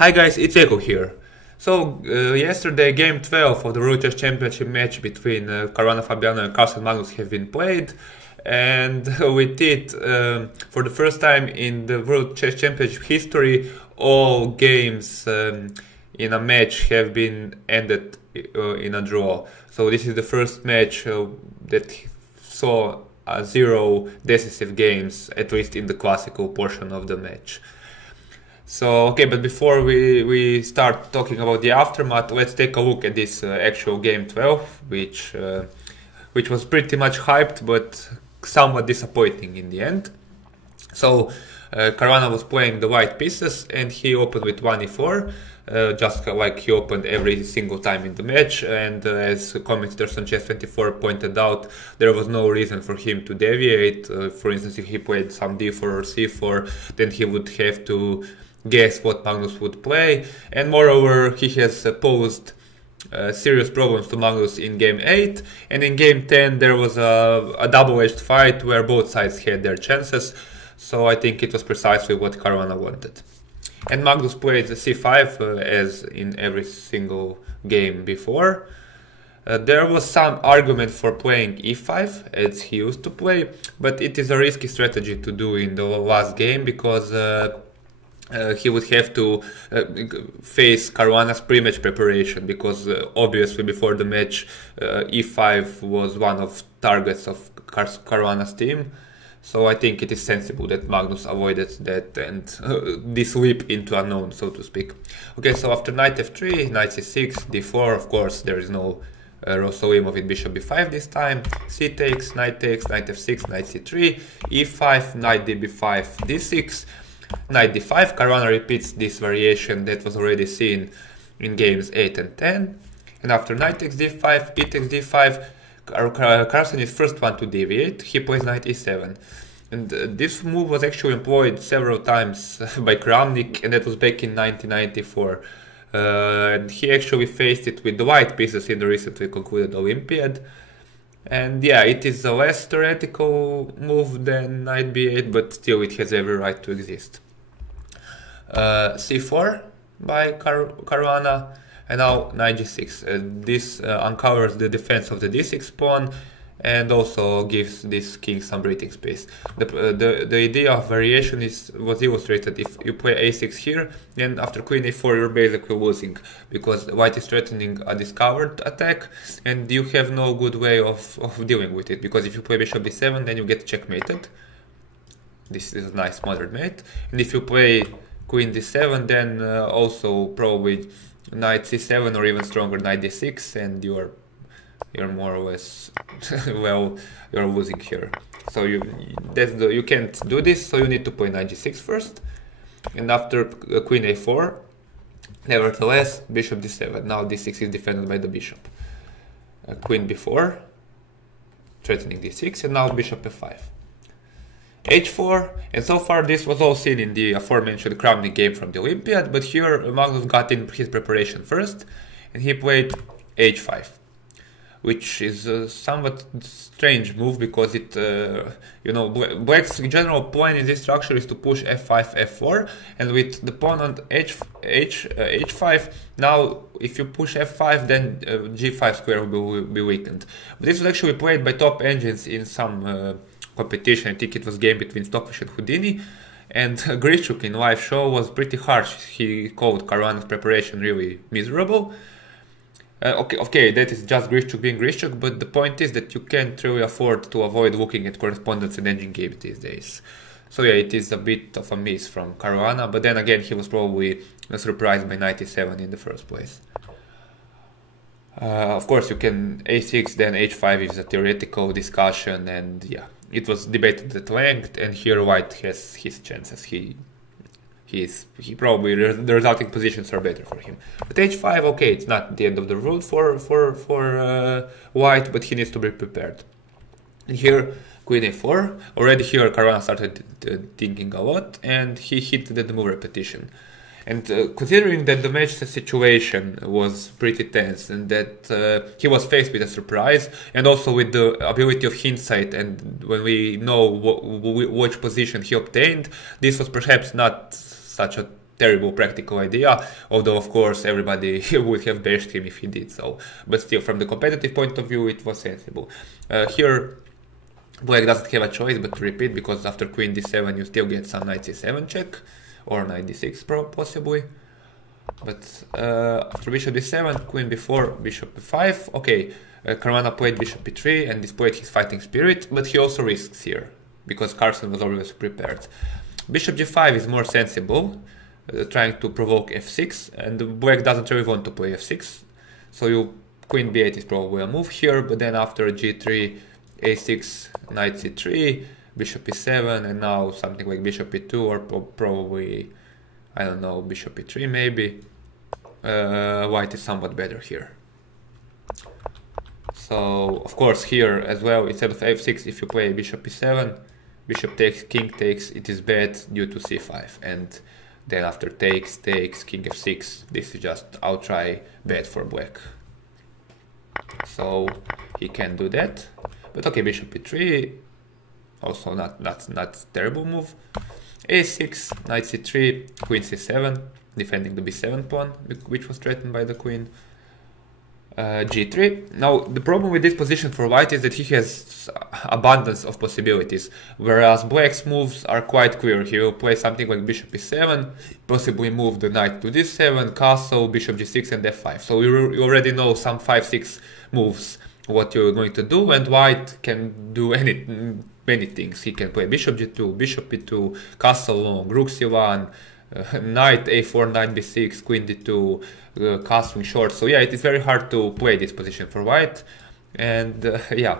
Hi guys, it's Eko here. So, yesterday game 12 of the World Chess Championship match between Caruana Fabiano and Carlsen Magnus have been played, and with it, for the first time in the World Chess Championship history, all games in a match have been ended in a draw. So this is the first match that saw zero decisive games, at least in the classical portion of the match. So, okay, but before we start talking about the aftermath, let's take a look at this actual game 12, which was pretty much hyped, but somewhat disappointing in the end. So, Caruana was playing the white pieces, and he opened with 1e4, just like he opened every single time in the match. And as commentators on Chess24 pointed out, there was no reason for him to deviate. For instance, if he played some d4 or c4, then he would have to guess what Magnus would play, and moreover he has posed serious problems to Magnus in game 8, and in game 10 there was a double-edged fight where both sides had their chances, so I think it was precisely what Caruana wanted. And Magnus played c5 as in every single game before. There was some argument for playing e5 as he used to play, but it is a risky strategy to do in the last game because he would have to face Caruana's pre-match preparation, because obviously before the match e5 was one of targets of Caruana's team. So I think it is sensible that Magnus avoided that and this leap into unknown, so to speak. Okay, so after knight f3, knight c6, d4, of course there is no Rosolimov with bishop b5 this time, c takes, knight f6, knight c3, e5, knight db5, d6, knight d5. Caruana repeats this variation that was already seen in games 8 and 10. And after knight takes d5, e takes d5, Carlsen is first one to deviate. He plays knight e7. And this move was actually employed several times by Kramnik, and that was back in 1994. And he actually faced it with the white pieces in the recently concluded Olympiad. And yeah, it is a less theoretical move than knight b8, but still it has every right to exist. c4 by Caruana, and now knight g6. This uncovers the defense of the d6 pawn and also gives this king some breathing space. The idea of variation was illustrated if you play a6 here, and after queen a4 you're basically losing, because white is threatening a discovered attack and you have no good way of dealing with it, because if you play bishop b7 then you get checkmated. This is a nice modern mate. And if you play queen d7 then also probably knight c7 or even stronger knight d6, and you're more or less well, you're losing here. So you can't do this, so you need to play knight g6 first, and after queen a4, nevertheless bishop d7. Now d6 is defended by the bishop. Queen b4, threatening d6, and now bishop f5. h4, and so far this was all seen in the aforementioned Kramnik game from the Olympiad, but here Magnus got in his preparation first, and he played h5. Which is a somewhat strange move, because it, Black's general plan in this structure is to push f5, f4, and with the pawn on h5, now if you push f5, then g5 square will be weakened. But this was actually played by top engines in some competition. I think it was game between Stockfish and Houdini, and Grishuk in live show was pretty harsh. He called Caruana's preparation really miserable. Okay, that is just Grishuk being Grishuk, but the point is that you can't really afford to avoid looking at correspondence and engine game these days. So yeah, it is a bit of a miss from Caruana, but then again he was probably surprised by knight e7 in the first place. Of course you can a6, then h5 is a theoretical discussion, and yeah, it was debated at length, and here white has his chances. He probably, the resulting positions are better for him. But h5, okay, it's not the end of the world for white, but he needs to be prepared. And here, queen a4. Already here, Caruana started thinking a lot, and he hit the move repetition. And considering that the match situation was pretty tense, and that he was faced with a surprise, and also with the ability of hindsight, and when we know which position he obtained, this was perhaps not such a terrible practical idea, although of course everybody would have bashed him if he did so. But still, from the competitive point of view, it was sensible. Here, black doesn't have a choice but to repeat, because after queen d7 you still get some knight c7 check, or knight d6 possibly. But after bishop d7, queen b4, bishop b5, okay, Caruana played bishop b3 and displayed his fighting spirit, but he also risks here, because Carlsen was always prepared. Bishop g5 is more sensible, trying to provoke f6, and black doesn't really want to play f6, so queen b8 is probably a move here, but then after g3, a6, knight c3, bishop e7, and now something like bishop e2, or probably, I don't know, bishop e3 maybe. White is somewhat better here. So, of course, here as well, instead of f6, if you play bishop e7, bishop takes, king takes, it is bad due to c5. And then after takes, king f6, this is just outright bad for black. So he can do that. But okay, bishop e3, also not terrible move. a6, knight c3, queen c7, defending the b7 pawn, which was threatened by the queen. G3. Now, the problem with this position for white is that he has abundance of possibilities, whereas black's moves are quite clear. He will play something like bishop e7, possibly move the knight to d7, castle, bishop g6 and f5. So you already know some 5-6 moves what you're going to do, and white can do many things. He can play bishop g2, bishop e2, castle long, rook c1, knight a4, knight b6, queen d2, castling short. So yeah, it is very hard to play this position for white. And yeah,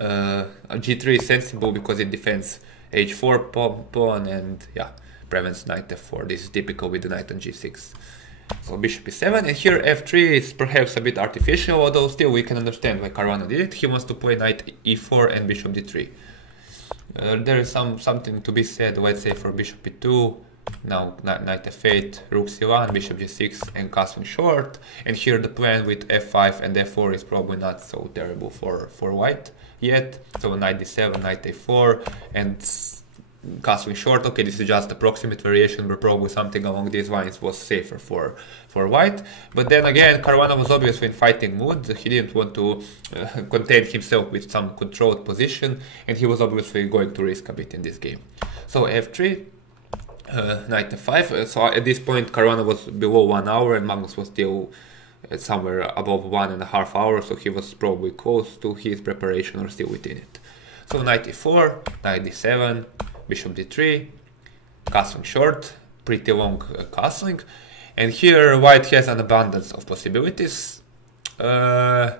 g3 is sensible because it defends h4 pawn and yeah, prevents knight f4. This is typical with the knight on g6. So bishop e7, and here f3 is perhaps a bit artificial, although still we can understand why Caruana did it. He wants to play knight e4 and bishop d3. There is something to be said, let's say, for bishop e2. Now knight f8, rook c1, bishop g6 and castling short. And here the plan with f5 and f4 is probably not so terrible for white yet. So knight d7, knight a4 and castling short. Okay, this is just approximate variation, but probably something along these lines was safer for white. But then again, Caruana was obviously in fighting mood. He didn't want to contain himself with some controlled position, and he was obviously going to risk a bit in this game. So f3, knight f5. So at this point Caruana was below 1 hour and Magnus was still somewhere above 1.5 hours, so he was probably close to his preparation or still within it. So knight e4, knight d7, bishop d3, castling short, pretty long castling, and here white has an abundance of possibilities. It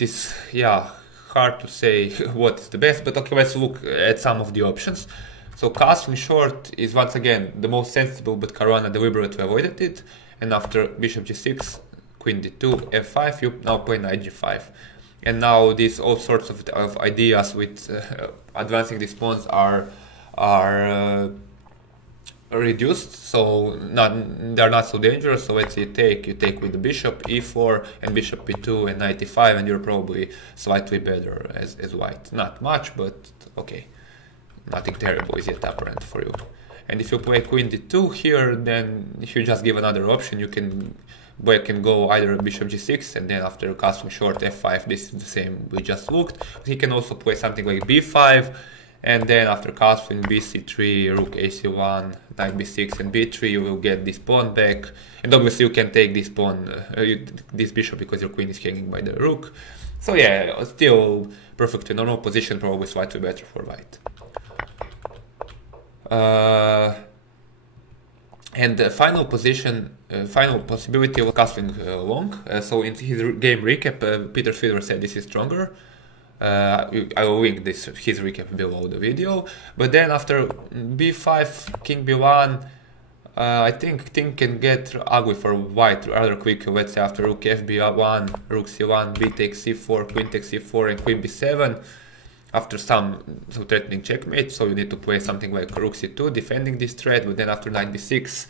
is, yeah, hard to say what is the best, but okay, let's look at some of the options. So castling short is once again the most sensible, but Caruana deliberately avoided it. And after bishop g6, queen d2, f5, you now play knight g5. And now these all sorts of ideas with advancing these pawns are reduced, so they're not so dangerous. So let's say you take with the bishop e4 and bishop e2 and knight e5, and you're probably slightly better as white. Not much, but okay. Nothing terrible is yet apparent for you. And if you play queen d2 here, then if you just give another option, black can go either bishop g6 and then after castling short f5, this is the same we just looked. But he can also play something like b5, and then after castling bc3, rook ac1, knight b6 and b3, you will get this pawn back. And obviously you can take this pawn, this bishop, because your queen is hanging by the rook. So yeah, still perfectly normal position, probably slightly better for white. And the final position, final possibility was castling long. So in his game recap, Peter Fiedler said this is stronger. I will link his recap below the video. But then after b5, king b1, I think things can get ugly for white rather quickly. Let's say after rook fb1, rook c1, b takes c4, queen takes c4 and queen b7. After some threatening checkmate, so you need to play something like rook c2, defending this threat, but then after knight b6,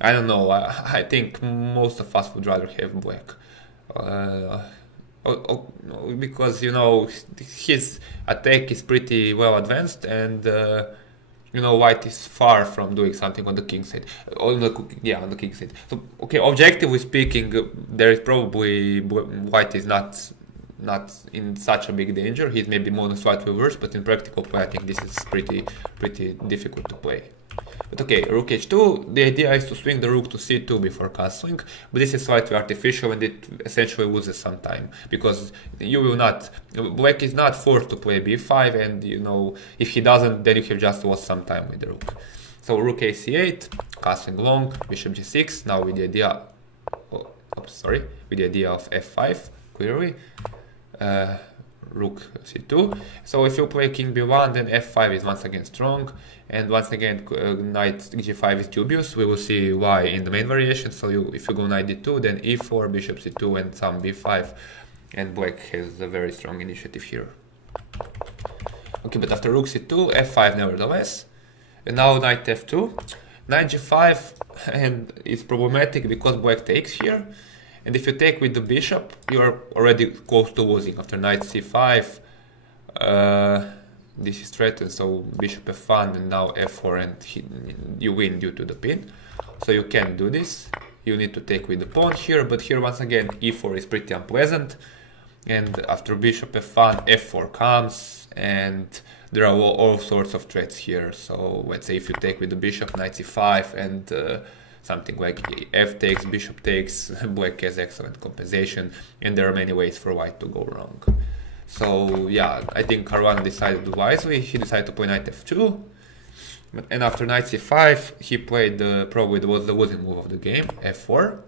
I don't know, I think most of us would rather have black. Because, you know, his attack is pretty well advanced, and you know, white is far from doing something on the king side. On the king side. So okay, objectively speaking, there is probably white is not in such a big danger. He's maybe mono white reverse, but in practical play, I think this is pretty difficult to play. But okay, rook h2, the idea is to swing the rook to c2 before castling, but this is slightly artificial and it essentially loses some time, because you will not, black is not forced to play b5, and you know, if he doesn't, then you have just lost some time with the rook. So rook a c8, castling long, bishop g6, now with the idea, with the idea of f5, clearly. Rook c2. So if you play king b1, then f5 is once again strong, and once again knight g5 is dubious. We will see why in the main variation. So if you go knight d2, then e4, bishop c2, and some b5, and black has a very strong initiative here. Okay, but after rook c2, f5 nevertheless, and now knight f2, knight g5, and it's problematic because black takes here. And if you take with the bishop, you are already close to losing. After knight c5, this is threatened, so bishop f1 and now f4, and you win due to the pin. So you can't do this. You need to take with the pawn here, but here once again e4 is pretty unpleasant. And after bishop f1, f4 comes, and there are all sorts of threats here. So let's say if you take with the bishop, knight c5, and something like f takes, bishop takes, black has excellent compensation, and there are many ways for white to go wrong. So yeah, I think Caruana decided wisely. He decided to play knight f2, and after knight c5, he played probably was the losing move of the game, f4.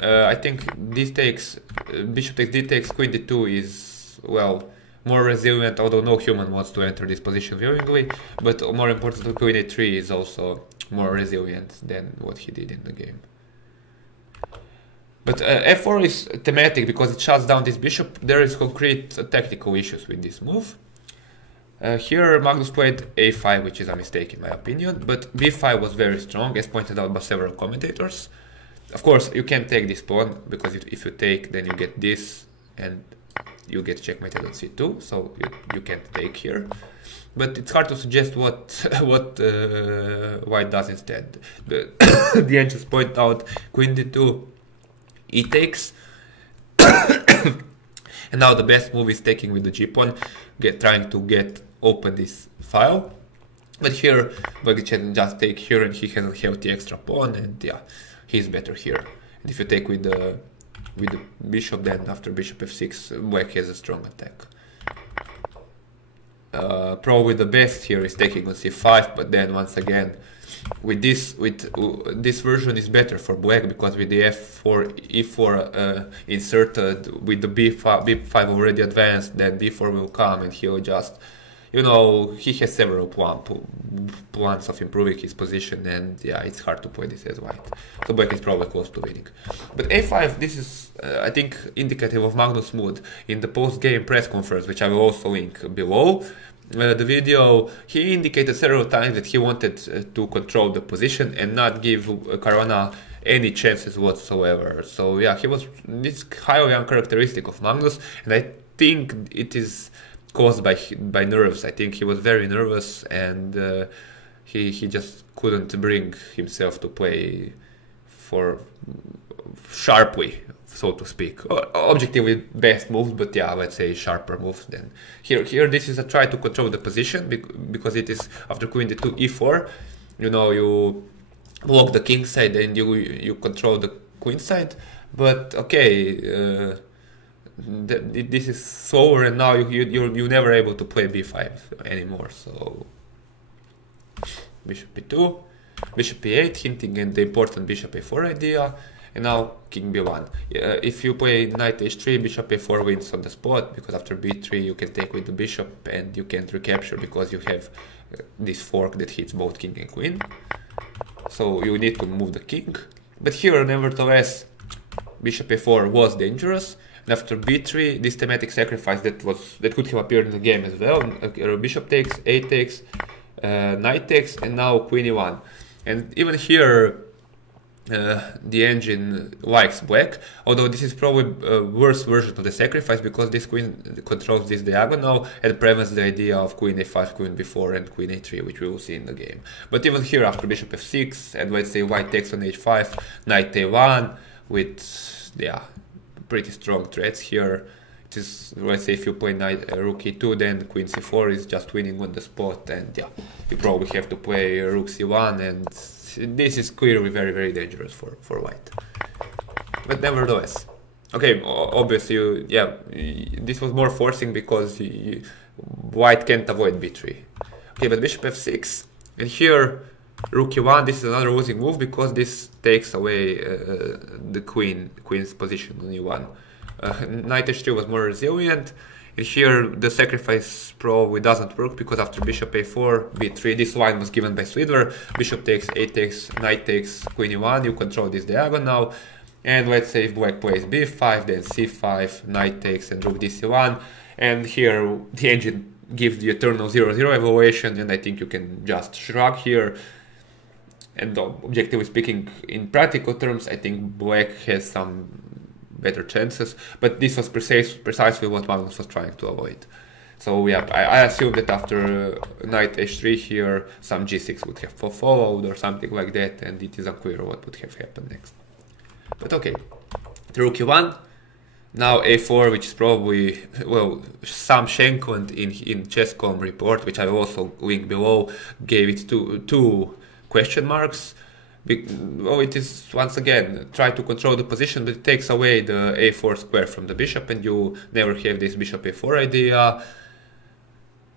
I think this takes, bishop takes, d takes, queen d2 is, well, more resilient, although no human wants to enter this position willingly, but more importantly, queen a3 is also more resilient than what he did in the game. But f4 is thematic because it shuts down this bishop. There is concrete tactical issues with this move. Here Magnus played a5, which is a mistake in my opinion, but b5 was very strong, as pointed out by several commentators. Of course, you can't take this pawn, because if you take, then you get this, and you get checkmated on c2, so you can't take here. But it's hard to suggest what white does instead. The angels point out queen d2, e takes, and now the best move is taking with the g pawn, trying to open this file. But here Vagic can just take here, and he has a healthy extra pawn, and yeah, he's better here. And if you take with the bishop, then after bishop f6, black has a strong attack. Probably the best here is taking on c5, but then once again, with this version is better for black, because with the f4, e4 inserted, with the b5 already advanced, then b4 will come, and he'll just, you know, he has several plans of improving his position, and yeah, it's hard to play this as white. So black is probably close to winning. But a5, this is, I think, indicative of Magnus' mood. In the post-game press conference, which I will also link below, the video, he indicated several times that he wanted to control the position and not give Caruana any chances whatsoever. So yeah, this highly uncharacteristic of Magnus, and I think it is caused by nerves. I think he was very nervous, and he just couldn't bring himself to play sharply, so to speak. Objectively best moves, but yeah, let's say sharper moves. Then here this is a try to control the position, because it is after queen d2 e4. You know, you block the king side and you control the queen side. But okay, this is slower, and now you're never able to play b5 anymore. So bishop b2, bishop e8, hinting at the important bishop a4 idea. And now king b1. If you play knight h3, bishop a4 wins on the spot, because after b3 you can take with the bishop and you can't recapture, because you have this fork that hits both king and queen. So you need to move the king. But here, nevertheless, bishop a4 was dangerous. And after b3, this thematic sacrifice that could have appeared in the game as well. Bishop takes, a takes, knight takes, and now queen e1. And even here, the engine likes black, although this is probably a worse version of the sacrifice because this queen controls this diagonal and prevents the idea of queen a5, queen b4 and queen a3, which we will see in the game. But even here after bishop f6 and let's say white takes on h5, knight a1 with pretty strong threats here. It is, let's say if you play knight rook e2, then queen c4 is just winning on the spot, and you probably have to play rook c1, and this is clearly very, very dangerous for white. But nevertheless, okay, obviously, this was more forcing because white can't avoid b3. Okay, but bishop f6, and here rook e1, this is another losing move because this takes away the queen's position on e1. Knight h3 was more resilient. And here the sacrifice probably doesn't work because after bishop a4, b3, this line was given by Slidler. Bishop takes, a takes, knight takes, queen e1, you control this diagonal. And let's say if black plays b5, then c5, knight takes and rook dc1. And here the engine gives the eternal 0-0 evaluation, and I think you can just shrug here. And objectively speaking, in practical terms, I think black has some better chances, but this was precisely what Magnus was trying to avoid. So I assume that after knight h3 here, some g6 would have followed or something like that, and it is unclear what would have happened next. But okay, rook e1, now a4, which is probably, well, Sam Shankland in Chess.com report, which I will also link below, gave it two question marks. Well, it is, once again, try to control the position, but it takes away the a4 square from the bishop, and you never have this bishop a4 idea,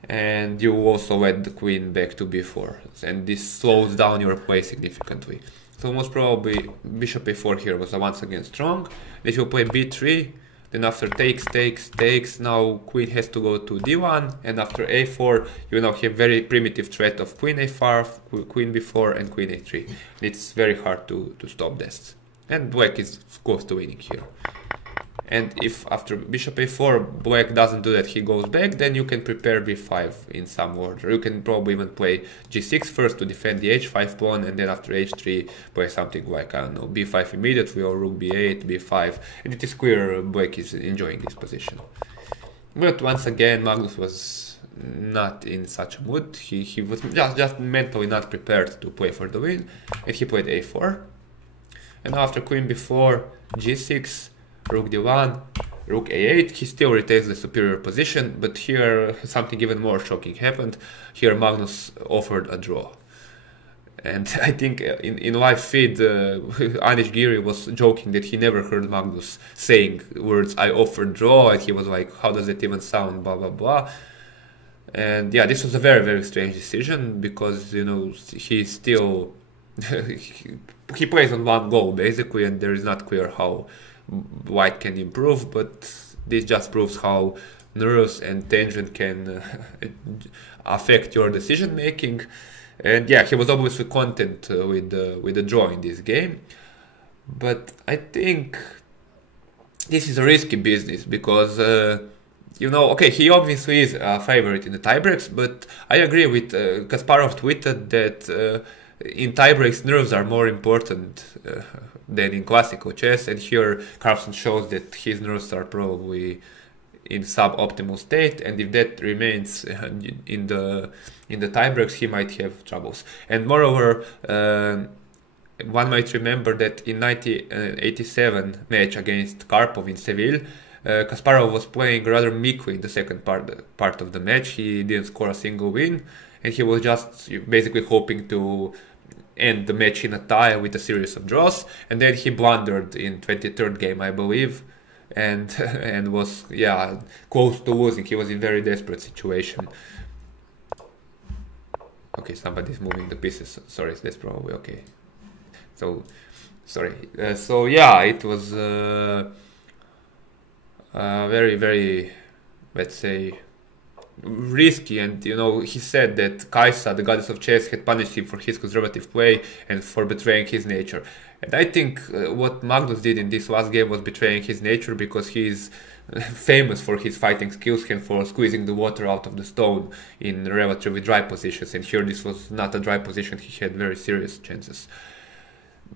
and you also let the queen back to b4, and this slows down your play significantly. So most probably bishop a4 here was once again strong. If you play b3, then after takes, now queen has to go to d1, and after a4 you now have very primitive threat of queen a5, queen b4 and queen a3. It's very hard to stop this, and black is close to winning here. And if after bishop a4 black doesn't do that, he goes back, then you can prepare b5 in some order. You can probably even play g6 first to defend the h5 pawn, and then after h3 play something like, I don't know, b5 immediately or rook b8, b5, and it is clear black is enjoying this position. But once again, Magnus was not in such a mood. He was just mentally not prepared to play for the win, and he played a4. And after queen b4, g6, rook d1, rook a8, he still retains the superior position, but here something even more shocking happened. Here Magnus offered a draw. And I think in live feed, Anish Giri was joking that he never heard Magnus saying words, I offered draw, and he was like, how does it even sound, blah, blah, blah. And yeah, this was a very, very strange decision because, you know, he still, he plays on one goal basically, and there is not clear how white can improve, but this just proves how nerves and tension can affect your decision making. And yeah, he was obviously content with the draw in this game, but I think this is a risky business because you know, okay, he obviously is a favorite in the tiebreaks, but I agree with Kasparov tweeted that in tiebreaks nerves are more important than in classical chess, and here Carlsen shows that his nerves are probably in suboptimal state, and if that remains in the tiebreaks, he might have troubles. And moreover, one might remember that in 1987 match against Karpov in Seville, Kasparov was playing rather meekly in the second part of the match. He didn't score a single win, and he was just basically hoping to end the match in a tie with a series of draws, and then he blundered in 23rd game, I believe, and was close to losing. He was in very desperate situation. Okay, somebody's moving the pieces. Sorry, that's probably okay. So sorry. So yeah, it was very, very, let's say, risky, and you know, he said that Kaisa, the goddess of chess, had punished him for his conservative play and for betraying his nature. And I think what Magnus did in this last game was betraying his nature, because he is famous for his fighting skills and for squeezing the water out of the stone in relatively dry positions, and here this was not a dry position. He had very serious chances.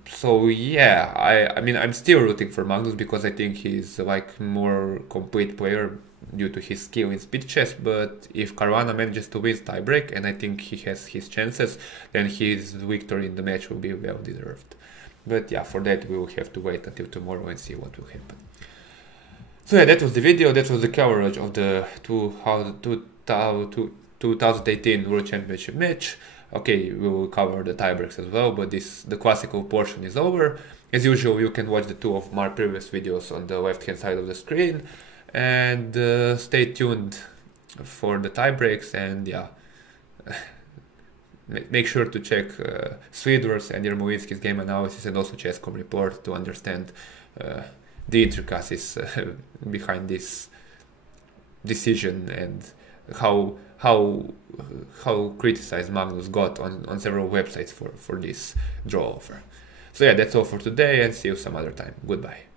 So yeah, I mean I'm still rooting for Magnus because I think he's like more complete player due to his skill in speed chess. But if Caruana manages to win tiebreak, and I think he has his chances, then his victory in the match will be well deserved. But yeah, for that we will have to wait until tomorrow and see what will happen. So yeah, that was the video. That was the coverage of the 2018 World Championship match. Okay, we will cover the tiebreaks as well, but the classical portion is over. As usual, you can watch the two of my previous videos on the left-hand side of the screen, and stay tuned for the tiebreaks. And yeah, make sure to check Swidler's and Yermolinski's game analysis, and also Chess.com report to understand the intricacies behind this decision and how criticized Magnus got on several websites for this draw offer. So yeah, that's all for today, and see you some other time. Goodbye.